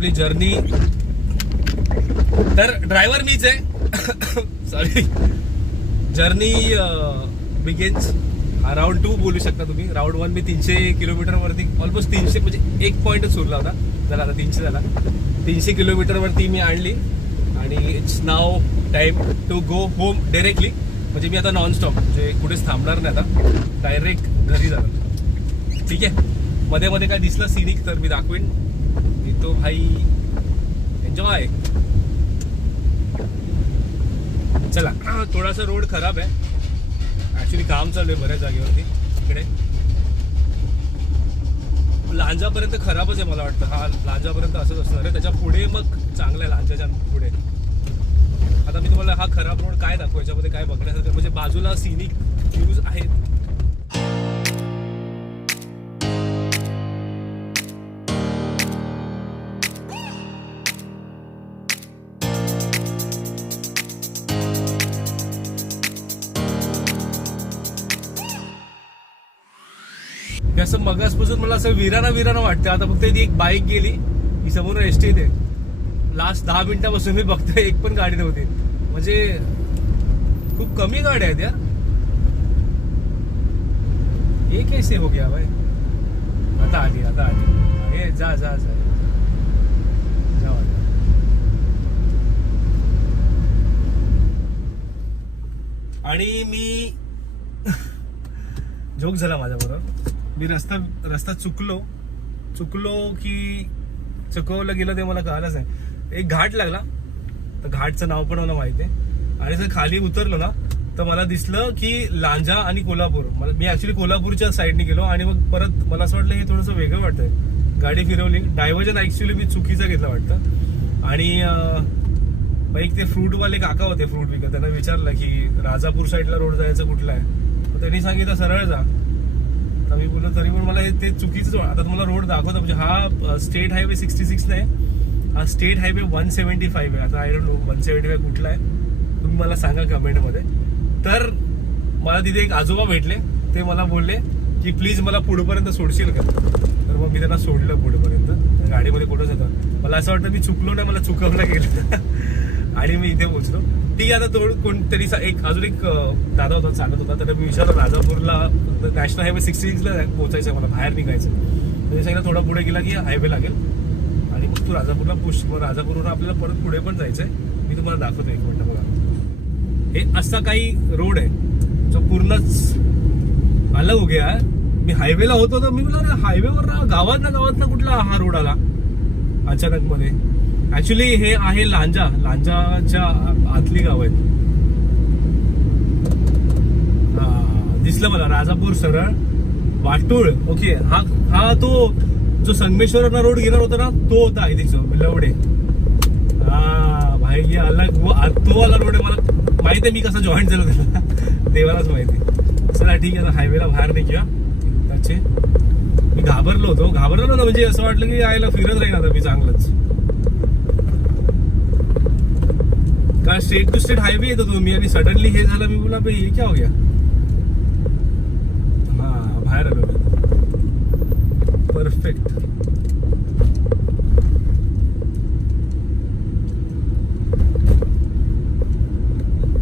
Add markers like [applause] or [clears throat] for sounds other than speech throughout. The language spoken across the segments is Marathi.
आपली जर्नी. तर ड्रायव्हर मीच आहे. Sorry journey begins round two बोलू शकता तुम्ही. राऊंड वन मी तीनशे किलोमीटरवरती ऑलमोस्ट तीनशे म्हणजे एक पॉईंटच सुरला होता. झाला आता तीनशे झाला. तीनशे किलोमीटरवरती मी आणली. आणि it's now time to go home directly म्हणजे मी आता नॉनस्टॉप म्हणजे कुठेच थांबणार नाही आता. डायरेक्ट घरी जाणार. ठीक आहे? मध्ये मध्ये काय दिसलं सिनिक तर मी दाखवीन. की तो भाई एन्जॉय चला थोडासा रोड खराब आहे. ऍक्च्युली काम चालू आहे बऱ्याच जागेवरती. इकडे. लांजापर्यंत खराबच आहे मला वाटतं. हा लांजापर्यंत असंच असणार आहे त्याच्या पुढे मग चांगलं आहे लांजाच्या पुढे. आता मी तुम्हाला हा खराब रोड काय दाखवू याच्यामध्ये काय बघण्यासारखं म्हणजे बाजूला सिनिक व्ह्यूज आहेत. असं मगासपासून मला असं विराना विराना वाटतं आता फक्त ती एक बाईक गेली ही समोर एस टी येते लास्ट दहा मिनिटापासून मी बघतोय एक पण गाडी नव्हती. म्हणजे खूप कमी गाड्या आहेत यार. एक कैसे हो गया भाई? आता आली आता आली. हे जा जा जा. जा आणि मी [laughs] झोक झाला माझ्याबरोबर. मी रस्ता रस्ता चुकलो. चुकलो की चुकवलं गेलं ते मला कळालंच नाही. एक घाट लागला. तर घाटचं नाव पण मला माहिती आहे. आणि जर खाली उतरलो ना तर मला दिसलं की लांजा आणि कोल्हापूर. मला मी ऍक्च्युली कोल्हापूरच्या साईडने गेलो आणि मग परत मला असं वाटलं हे थोडंसं वेगळं वाटतंय. गाडी फिरवली. डायव्हर्जन ऍक्च्युली मी चुकीचा घेतला वाटतं. आणि मग एक ते फ्रूटवाले काका होते फ्रूट विकत. त्यांना विचारलं की राजापूर साईडला रोड जायचं कुठला आहे? त्यांनी सांगितलं सरळ जा. तर मी बोललो तरी पण मला हे ते चुकीचं आता तुम्हाला रोड दाखवतो. म्हणजे हा स्टेट हायवे सिक्स्टी सिक्स नाही हा state highway one seventy five आहे. आता I don't know one seventy five कुठला आहे. तुम्ही मला सांगा कमेंटमध्ये तर मला तिथे एक आजोबा भेटले. ते मला बोलले की प्लीज मला पुढेपर्यंत सोडशील का? तर मग मी त्यांना सोडलं पुढेपर्यंत. गाडीमध्ये कुठंच होतं मला असं वाटतं मी चुकलो नाही मला चुकवलं गेलं. आणि मी इथे पोहोचलो. ठीक आहे आता तो कोणतरी सा- एक अजून एक दादा होता सांगत होता. तर मी विचारलो राजापूरला नॅशनल हायवे सिक्स्टी सिक्सला पोहोचायचं आहे मला बाहेर निघायचं त्याच्या सांगितलं थोडा पुढे गेला की हायवे लागेल. आणि मग तू राजापूरला पुश मग राजापूरवर आपल्याला परत पुढे पण जायचंय. मी तुम्हाला दाखवतो एक मिनटं बघा. हे असा काही रोड आहे जो पूर्णच अलग हो गया मी हायवेला होतो तर मी बोलला हायवेवर ना गावात ना गावात ना कुठला हा रोड आला? अचानक मध्ये ऍक्च्युली हे आहे लांजा. लांजाच्या आतली गाव आहेत. हा, दिसलं मला. राजापूर सरळ वाटूळ. ओके हा हा तो जो संगमेश्वर रोड गेला होता ना तो होता आहे थिंक लवडे. हा भाई ये अलग तो वाला रोड आहे मला. माहिती आहे मी कसा जॉईन झालो त्याला. देवालाच माहिती चला ठीक आहे हायवेला बाहेर निघूया. त्याचे. मी घाबरलो होतो. घाबरलो ना म्हणजे असं वाटलं की आयला फिरत राहील आता मी चांगलंच कारण स्टेट टू स्टेट हायवे येतो तुम्ही आणि सडनली हे झालं मी बोला बाई हे क्या हो गया? हा बाहेर आलो परफेक्ट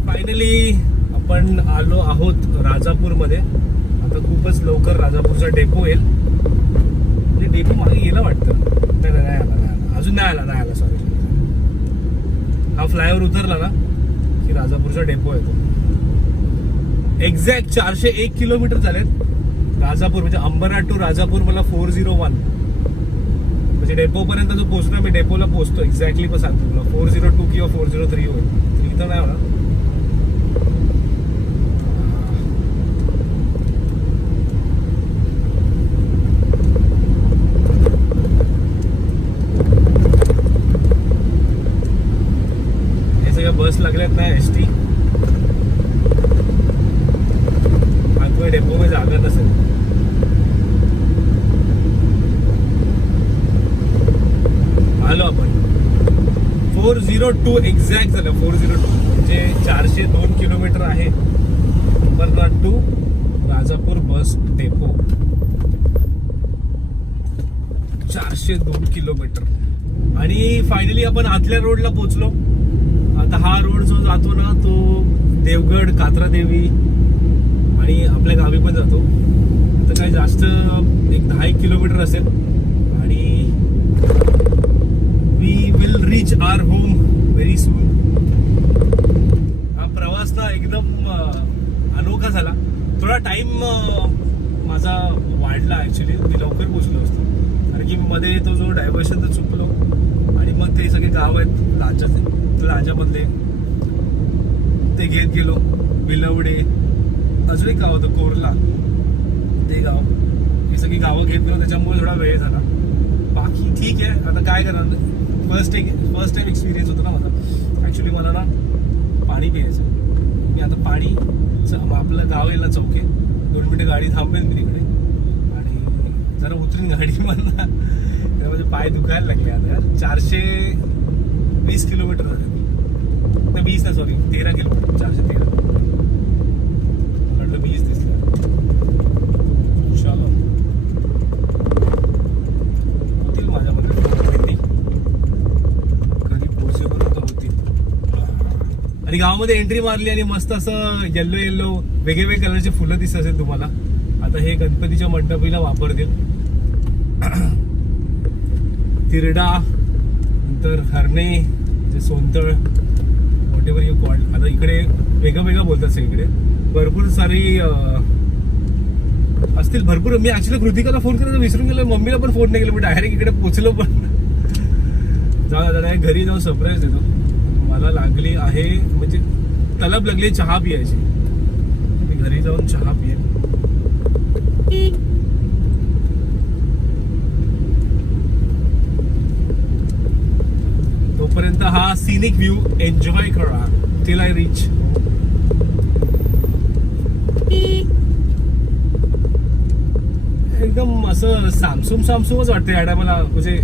फायनली आपण आलो आहोत राजापूरमध्ये. आता खूपच लवकर राजापूरचा डेपो येईल. म्हणजे डेपो मागे गेला वाटतं. नाही नाही, नाही आला नाही आला. अजून नाही आला नाही आला सॉरी हा फ्लायओव्हर उतरला ना की राजापूरचा डेपो येतो एक्झॅक्ट चारशे एक किलोमीटर झालेत. राजापूर म्हणजे अंबरनाथ टू राजापूर मला फोर झिरो वन म्हणजे डेपो पर्यंत जो पोहोचतो मी डेपोला पोहोचतो एक्झॅक्टली पण सांगतो तुला. फोर झिरो टू किंवा फोर झिरो थ्री होईल थ्री तर नाही होणार हे सगळ्या बस लागल्यात ना एस टी. आगवे डेपो मध्ये जागा नसेल. आलो आपण. फोर झिरो टू एक्झॅक्ट झालं. फोर झिरो टू म्हणजे चारशे दोन किलोमीटर आहे. Ambernath to Rajapur bus depot चारशे दोन किलोमीटर. आणि फायनली आपण आतल्या रोडला पोहोचलो. आता हा रोड जो जातो ना तो देवगड कात्रा देवी आणि आपल्या गावी पण जातो. तर काय जास्त एक दहा एक किलोमीटर असेल. आणि we will reach our home very soon हा प्रवास ना एकदम अनोखा झाला. थोडा टाइम माझा वाढला ऍक्च्युली मी लवकर पोचलो असतो. कारण की मध्ये तो जो डायव्हर्शन तर चुकलो. आणि मग ते सगळे गाव आहेत लांजा राजामधले ते घेत गेलो बिलवडे अजून एक गाव होतं कोरला. ते गाव. ही सगळी गावं घेत गेलो त्याच्यामुळे थोडा वेळ झाला. बाकी ठीक आहे. आता काय करणार? फर्स्ट एक फर्स्ट टाइम एक्सपिरियन्स होतो ना माझा. ॲक्च्युली मला ना पाणी प्यायचं. मी आता पाणी च- आपलं गाव यायला चौके. दोन मिनिटं गाडी थांबेल मी तिकडे. आणि जरा उतरून गाडी म्हणणार तर माझे पाय दुखायला लागले आता. यार चारशे वीस किलोमीटर फक्त वीस ना सॉरी तेरा किलो. चारशे तेरा. म्हटलं वीस दिसलं. चलो होतील माझ्यामध्ये. घरी पोहोचेपर्यंत होतील. आणि गावामध्ये एंट्री मारली आणि मस्त असं येल्लो येल्लो वेगवेगळे कलरचे फुलं दिसत असेल तुम्हाला. आता हे गणपतीच्या मंडपीला वापरतील. [clears throat] तिरडा नंतर हरणे जे सोनतळ. वॉटेवर यू कॉल आता इकडे वेगळं वेगळं बोलतात सगळीकडे. भरपूर सारी असतील भरपूर. मी ऍक्च्युली कृतिकाला फोन करायला विसरून गेलो. मम्मीला पण फोन नाही केला. मी डायरेक्ट इकडे पोचलो पण. जाऊ जरा घरी जाऊन सरप्राईज देतो. मला लागली आहे म्हणजे तलब लागली चहा पियायची. मी घरी जाऊन चहा पिये scenic view, enjoy एन्जॉय करा till I रिच एकदम असं सामसूम सामसूमच वाटतं या टायमाला म्हणजे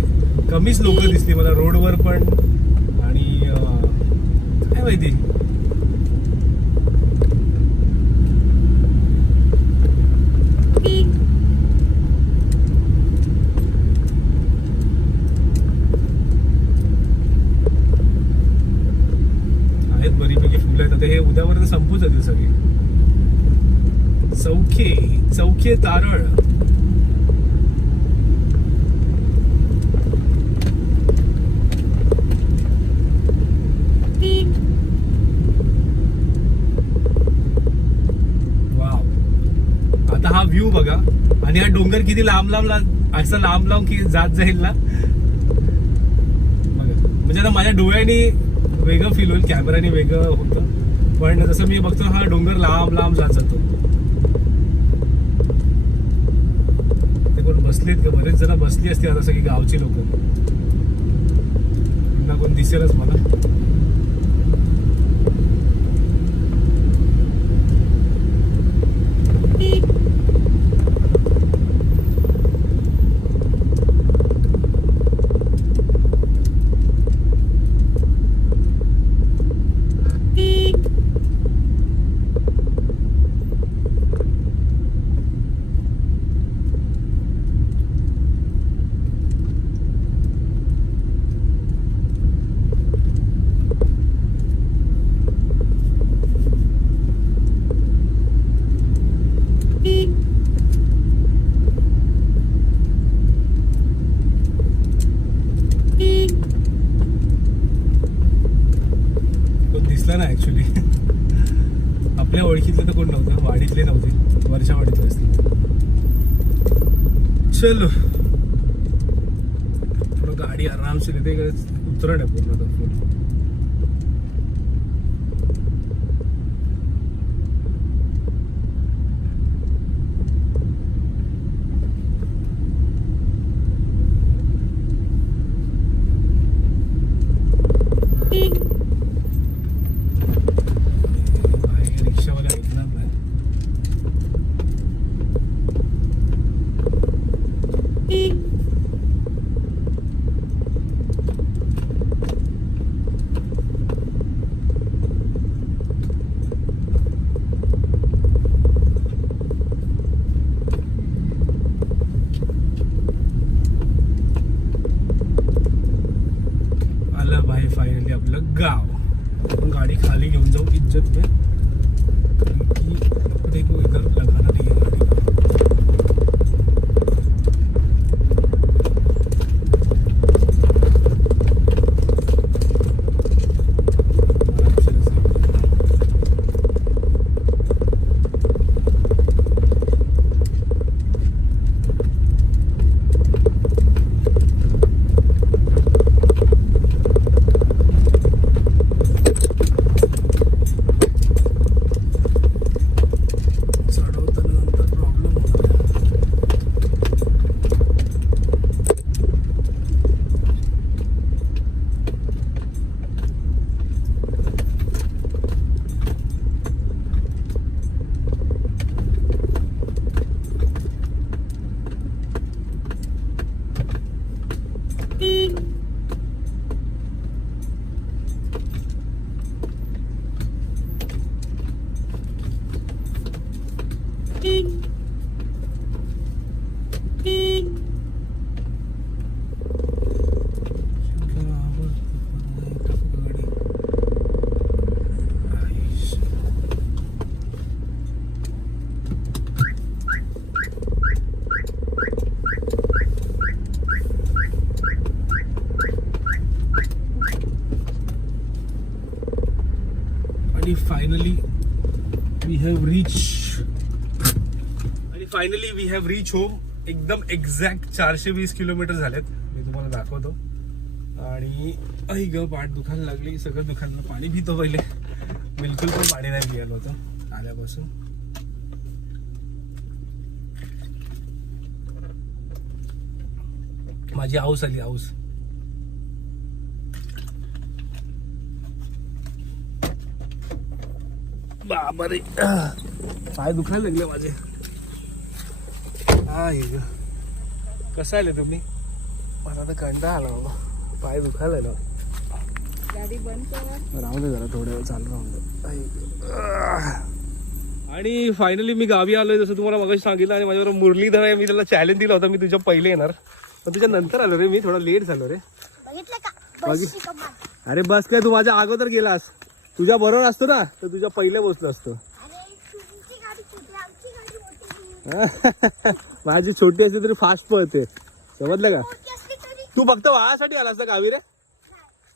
कमीच लोक दिसली. मला रोडवर पण आणि काय माहिती आहेत बरीपैकी फुलं आहेत आता हे संपूच जातील सगळे चौखे चौखे तारळ. आता हा व्ह्यू बघा. आणि हा डोंगर किती लांब लांब असं लांब लांब की जात जाईल ना? म्हणजे ना माझ्या डोळ्यानी वेगळं फील होईल कॅमेराने वेगळं होतं. पण जसं मी बघतो हा डोंगर लांब लांब जात जातो. ते कोण बसलेत का? बरेच जण बसली असते आता सगळी गावची लोक. कोण दिसेलच मला. कोण ना ऍक्च्युली [laughs] आपल्या ओळखीतले तर कोण नव्हतं वाडीतले नव्हते वर्षा वाडीतले असते चलो. थोडं गाडी आरामशीर येते इकडे उतरण आहे पूर्ण तो वी हॅव रीच होम एकदम एक्झॅक्ट चारशे वीस किलोमीटर झालेत. मी तुम्हाला दाखवतो. आणि अही ग पाठ दुखायला लागली. सगळं दुखायला पाणी पितो पहिले. बिलकुल पण पाणी नाही पियालं होतं. आल्यापासून. माझी आऊस आली आऊस. बापरे. पाय दुखायला लागले माझे. आई ग. कसं आले तुम्ही? मला आता कंटाळा आला बाबा. पाय दुखायला ना गाडी बंद कर. राहू दे जरा थोड्या वेळ चालू राहून दे. आई ग. आणि फायनली मी गावी आलोय जसं तुम्हाला मगाशी सांगितलं आणि माझ्याबरोबर मुरलीधर आहे मी त्याला चॅलेंज दिला होता मी तुझ्या पहिले येणार. पण तुझ्या नंतर आलो रे मी थोडा लेट झालो रे. अरे बस काय तू माझ्या अगोदर गेलास. तुझ्या बरोबर असतो ना तर तुझ्या पहिले बसलो असतो अरे तुमची गाडी छोटी आमची गाडी मोठी [laughs] माझी छोटी असते तरी फास्ट पळते. समजलं का? तू फक्त वायासाठी आलास ना गावी रे?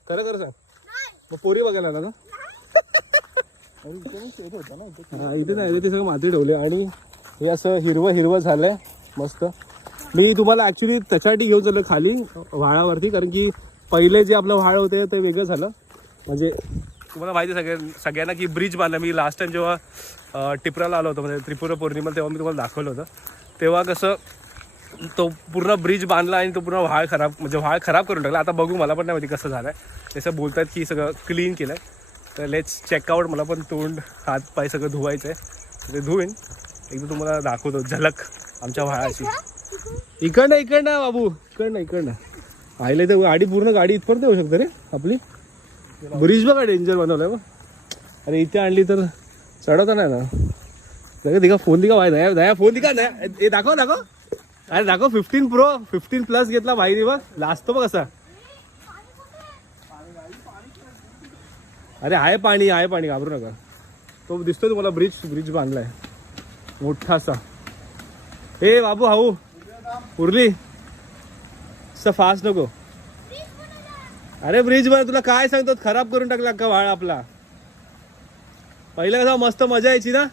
खरं खरं सांग. मग पोरी बघायला आला ना? [laughs] हा, इथे नाही रे, ते सगळं माती ठेवले. आणि हे असं हिरवं हिरवं झालंय. मस्त. मी तुम्हाला ऍक्च्युली त्याच्यासाठी घेऊन चाललो खाली व्हाळावरती कारण की पहिले जे आपलं व्हाळ होते ते वेगळं झालं. म्हणजे तुम्हाला माहिती आहे सगळ्या सगळ्यांना की ब्रिज बांधला. मी लास्ट टाइम जेव्हा टिपराला आलो होतो म्हणजे त्रिपुरा पौर्णिमा तेव्हा मी तुम्हाला दाखवलं होतं. तेव्हा कसं तो पूर्ण ब्रिज बांधला आणि तो पूर्ण व्हाळ खराब म्हणजे व्हाळ खराब करून टाकला. आता बघू मला पण नाही माहिती कसं झालं आहे तसं बोलतात की सगळं क्लीन केलं आहे तर लेट्स चेकआउट मला पण तोंड हात पाय सगळं धुवायचं आहे ते धुवीन एकदा तुम्हाला दाखवतो. झलक आमच्या व्हाळाची. इकडनं इकडनं बाबू. इकडनं इकडनं. आईला तर गाडी पूर्ण गाडी इथपर्यंत येऊ शकते रे आपली? ब्रिज बघा डेंजर बनवलाय मग अरे इथे आणली तर चढवता नाही ना दगा दिका फोन दिका भाई दया दया फोन दिका दया. हे दाखव दाखव. अरे दाखव फिफ्टीन प्रो फिफ्टीन प्लस घेतला भाईने बघ. लाजतो बघ कसा अरे आहे पाणी आहे पाणी घाबरू नका. तो दिसतोय तुम्हाला ब्रिज ब्रिज बांधलाय. मोठा असा. ए बाबू हाऊ. उरली. स फास्ट नको. अरे ब्रिज वर तुला काय सांगतो खराब करून टाकला अख्खा वाळ आपला? पहिलं कसं मस्त मजा यायची ना?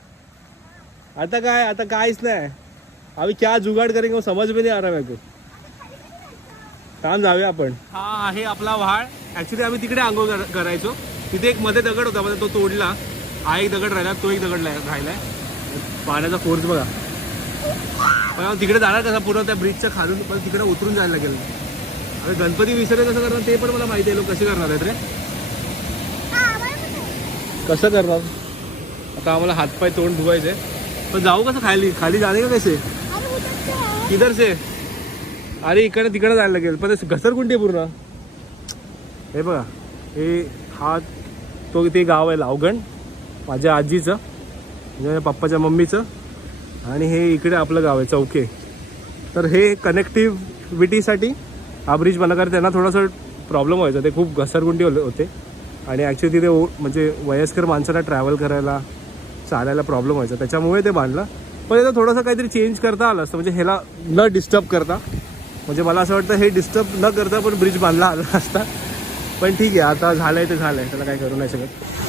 आता काय? आता काहीच नाही. आम्ही क्या जुगाड करेंगे समज में नाही आ रहा मेरे को. काम जाऊया आपण. हा आहे आपला व्हाळ ऍक्च्युली आम्ही तिकडे आंघोळ करायचो. तिथे एक मध्ये दगड होता म्हणजे तो तोडला. हा एक दगड राहिला तो एक दगड राहिलाय. पाण्याचा फोर्स बघा. पण तिकडे जाणार कसा पूर्ण त्या ब्रिजच्या खालून पण तिकडे उतरून जायला लागेल. गणपती विसर्जन कसं करणार ते पण मला माहिती आहे. लोक कसे करणार आहेत रे? कसं करणार आता आम्हाला हातपाय तोंड धुवायचे पण जाऊ कसं खाली? खाली जाणे का कसे? अरे किधर से अरे इकडे तिकडे जायला लागेल. पण घसरगुंडी घसरकुंडी पूर्ण. हे बघा. हे हा तो ते गाव आहे लावगण. माझ्या आजीचं. म्हणजे माझ्या पप्पाच्या मम्मीचं. आणि हे इकडे आपलं गाव आहे चौके. तर हे कनेक्टिव्हिटीसाठी हा ब्रिज बनला कारण त्यांना थोडंसं प्रॉब्लेम व्हायचा. ते खूप घसरगुंडी होते. आणि ॲक्च्युली तिथे ओ- म्हणजे वयस्कर माणसाला ट्रॅव्हल करायला चालायला प्रॉब्लेम व्हायचा. त्याच्यामुळे ते बांधलं. पण इथं थोडंसं काहीतरी चेंज करता आलं असतं. म्हणजे ह्याला न डिस्टर्ब करता. म्हणजे मला असं वाटतं हे डिस्टर्ब न करता पण ब्रिज बांधला आला असता. पण ठीक आहे आता झालं आहे ते झालं आहे त्याला काही करू नाही शकत.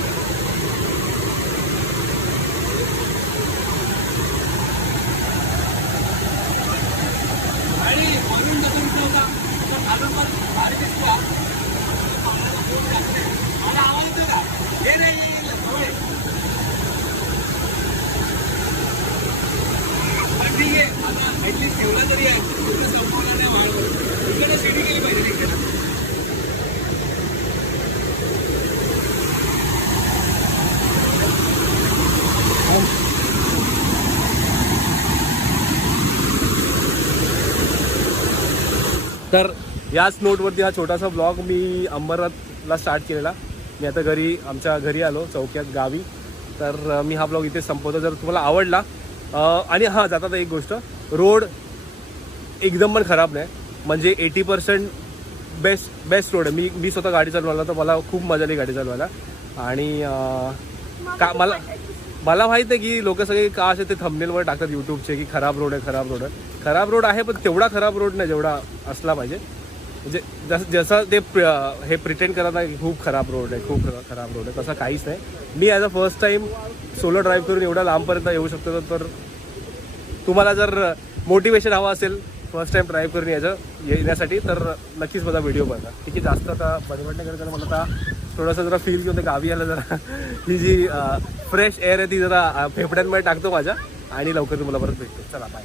याच नोटवरती हा छोटासा ब्लॉग मी अंबरनाथला स्टार्ट केलेला. मी आता घरी आमच्या घरी आलो चौक्यात गावी. तर मी हा ब्लॉग इथे संपवतो. जर तुम्हाला आवडला आणि हां जाता एक गोष्ट. रोड एकदम पण खराब नाही. म्हणजे eighty percent best best road आहे. मी मी स्वतः गाडी चालवायला तर मला खूप मजा आली गाडी चालवायला. आणि का मला मला माहीत आहे की लोक सगळे का असे ते थंबनेलवर टाकतात युट्यूबचे की खराब रोड आहे खराब रोड आहे. खराब रोड आहे पण तेवढा खराब रोड नाही जेवढा असला पाहिजे. म्हणजे जसं जसं ते प्र- हे प्रिटेंड करत नाही खूप खराब रोड आहे खूप खराब रोड आहे तसं काहीच नाही. मी as a first time solo drive करून एवढ्या लांबपर्यंत येऊ शकतो तर तुम्हाला जर मोटिवेशन हवं असेल फर्स्ट टाईम ड्राईव्ह करून यायचं येण्यासाठी तर नक्कीच माझा व्हिडिओ बघा. ठीक आहे जास्त आता बनवट नाही करत मला आता थोडंसं जरा फील घेऊन ते गावी आलं जरा. ही जी फ्रेश एअर आहे ती जरा फेफड्यांमध्ये टाकतो माझ्या आणि लवकर तुम्हाला परत भेटतो. चला बाय